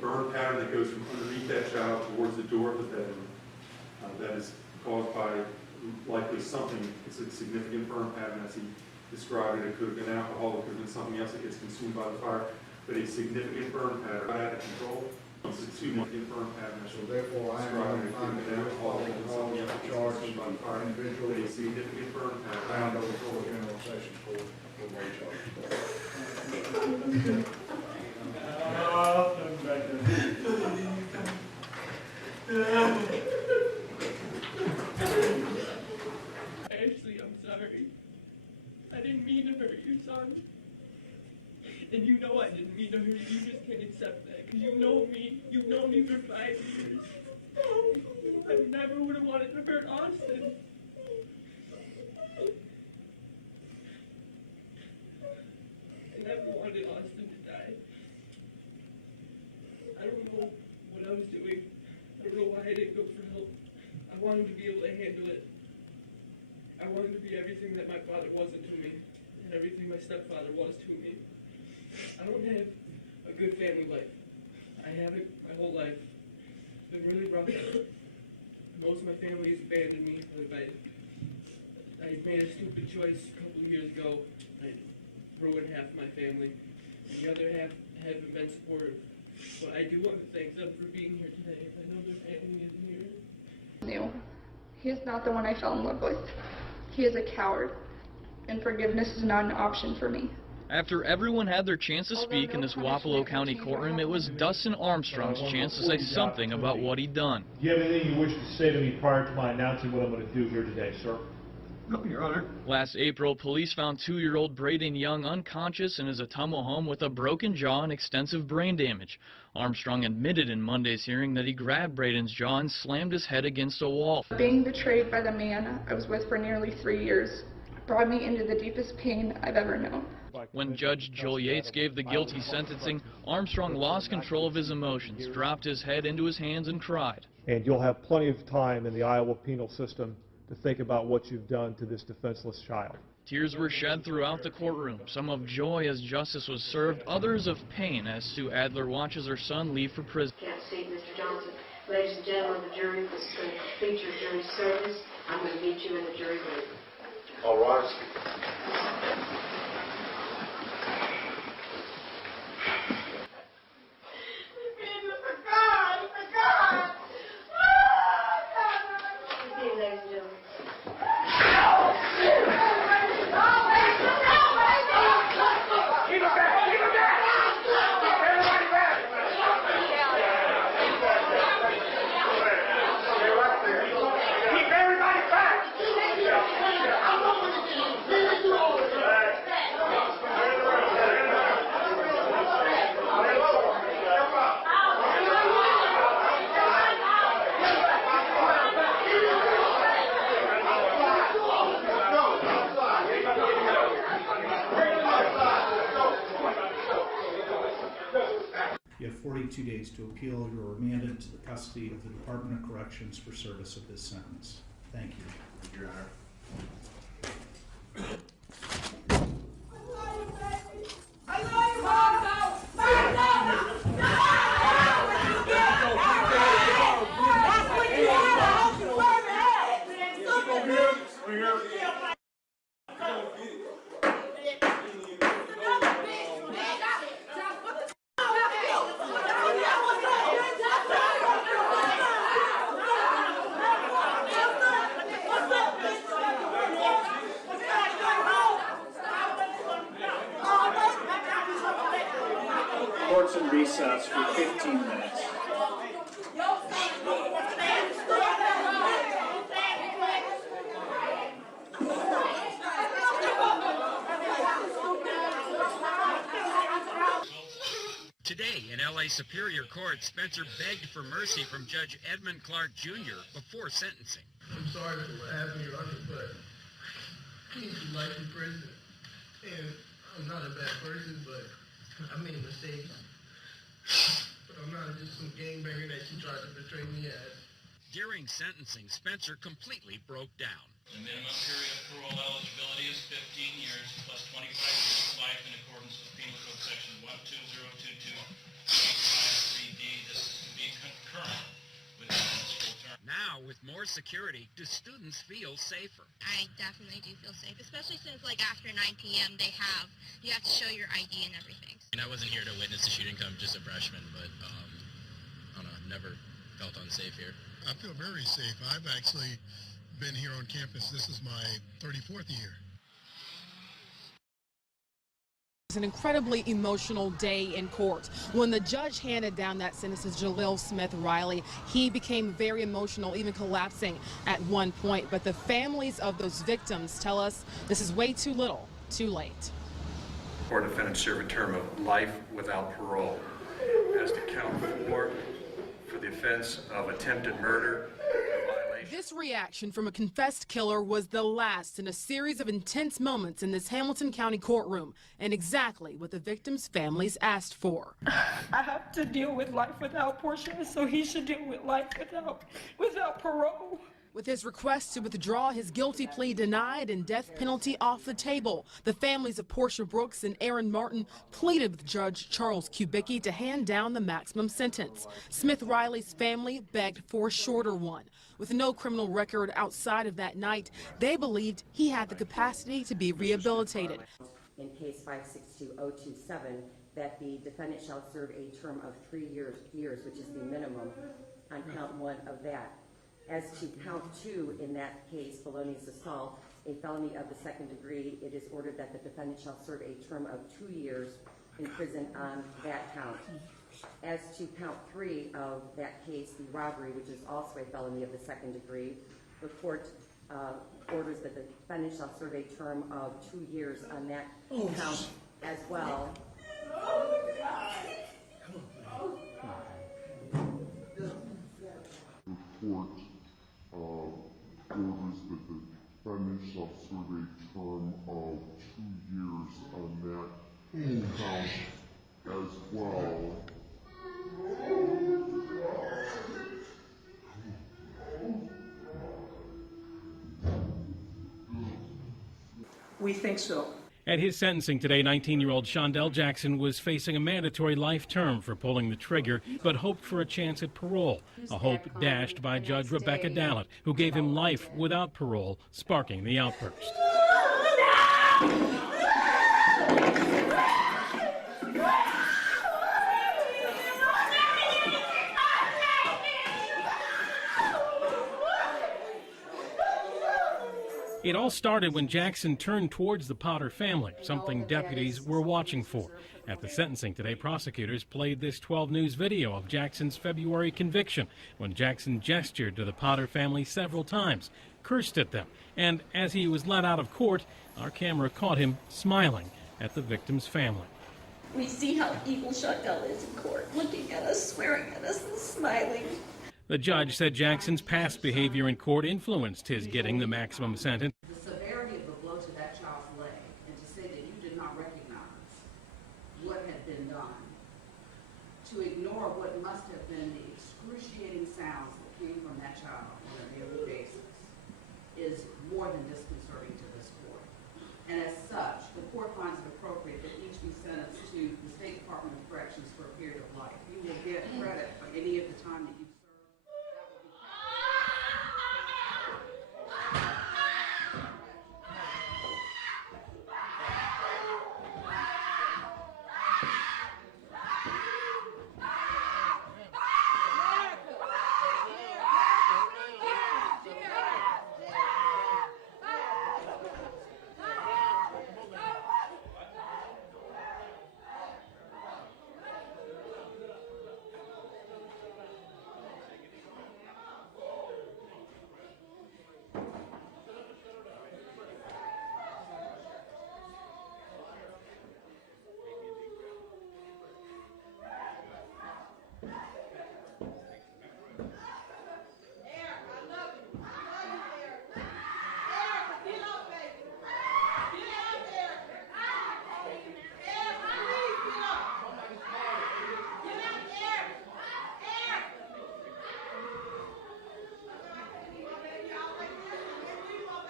burn pattern that goes from underneath that child towards the door of the bedroom. That is caused by likely something. It's a significant burn pattern as he described it. It could have been alcohol, it could have been something else that gets consumed by the fire, but a significant burn pattern out of control. It's a significant burn pattern. So therefore, I am described it. It could have been alcohol, it could have been something else that gets consumed by the fire, but a significant burn pattern. Found over for general session for wage charge. Ashley, I'm sorry. I didn't mean to hurt your son. And you know I didn't mean to hurt you. You just can't accept that. Because you know me. You've known me for 5 years. I never would have wanted to hurt Austin. I never wanted Austin to die. I don't know what I was doing. I don't know why I didn't go for help. I wanted to be able to handle it. I wanted to be everything that my father wasn't to me, and everything my stepfather was to me. I don't have a good family life. I haven't my whole life. It's been really rough. Most of my family has abandoned me. I made a stupid choice a couple of years ago. I ruined half my family. The other half haven't been supportive. But I do want to thank them for being here today. I know their family isn't here. No, he is not the one I fell in love with. He is a coward, and forgiveness is not an option for me. After everyone had their chance to speak in this Wapello County courtroom, it was Dustin Armstrong's chance to say something about what he'd done. Do you have anything you wish to say to me prior to my announcing what I'm going to do here today, sir? No, Your Honor. Last April, police found 2-year-old Braden Young unconscious in his Ottumwa home with a broken jaw and extensive brain damage. Armstrong admitted in Monday's hearing that he grabbed Braden's jaw and slammed his head against a wall. Being betrayed by the man I was with for nearly 3 years brought me into the deepest pain I've ever known. When Judge Joel Yates gave the guilty sentencing, Armstrong lost control of his emotions, dropped his head into his hands and cried. And you'll have plenty of time in the Iowa penal system to think about what you've done to this defenseless child. Tears were shed throughout the courtroom, some of joy as justice was served, others of pain as Sue Adler watches her son leave for prison. Can't see Mr. Johnson. Ladies and gentlemen of the jury, this is going to complete your jury service. I'm going to meet you in the jury room. All rise. You have 42 days to appeal. You are remanded to the custody of the Department of Corrections for service of this sentence. Thank you. Your Honor. Court's in recess for 15 minutes. Today, in L.A. Superior Court, Spencer begged for mercy from Judge Edmund Clark Jr. before sentencing. I'm sorry for what happened, Your Honor, but I need some life in prison. And I'm not a bad person, but I made mistakes. But I'm not just some gangbanger that she tried to portray me as. During sentencing, Spencer completely broke down. The minimum period of parole eligibility is 15 years plus 25 years of life in accordance with Penal Code Section 12022.53D more security, do students feel safer? I definitely do feel safe, especially since like after 9 p.m. you have to show your ID and everything. And I wasn't here to witness the shooting. I'm just a freshman, but I don't know, I've never felt unsafe here. I feel very safe. I've actually been here on campus. This is my 34th year. It's an incredibly emotional day in court. When the judge handed down that sentence to Jaleel Smith Riley, he became very emotional, even collapsing at one point. But the families of those victims tell us this is way too little, too late. Four defendants serve a term of life without parole. As to count 4 for the offense of attempted murder. This reaction from a confessed killer was the last in a series of intense moments in this Hamilton County courtroom, and exactly what the victims' families asked for. I have to deal with life without Portia, so he should deal with life without parole. With his request to withdraw his guilty plea denied and death penalty off the table, the families of Portia Brooks and Aaron Martin pleaded with Judge Charles Kubicki to hand down the maximum sentence. Smith Riley's family begged for a shorter one. With no criminal record outside of that night, they believed he had the capacity to be rehabilitated. In case 562027, that the defendant shall serve a term of 3 years, which is the minimum on count 1 of that. As to count 2 in that case, felonious assault, a felony of the 2nd degree, it is ordered that the defendant shall serve a term of 2 years in prison on that count. As to count 3 of that case, the robbery, which is also a felony of the 2nd degree, the court orders that the defendant shall serve a term of 2 years on that count as well. Orders that the defendant shall serve a term of 2 years on that count as well. We think so. At his sentencing today, 19-year-old Shondell Jackson was facing a mandatory life term for pulling the trigger, but hoped for a chance at parole, a hope dashed by Judge Rebecca Dallett, who gave him life without parole, sparking the outburst. It all started when Jackson turned towards the Potter family, something deputies were watching for. At the sentencing today, prosecutors played this 12 News video of Jackson's February conviction, when Jackson gestured to the Potter family several times, cursed at them, and as he was let out of court, our camera caught him smiling at the victim's family. We see how evil Shondell is in court, looking at us, swearing at us, and smiling. The judge said Jackson's past behavior in court influenced his getting the maximum sentence. The severity of the blow to that child's leg, and to say that you did not recognize what had been done, to ignore what must have been the excruciating sounds that came from that child on a daily basis, is more than disconcerting to this court. And as such, the court finds it appropriate that each be sentenced to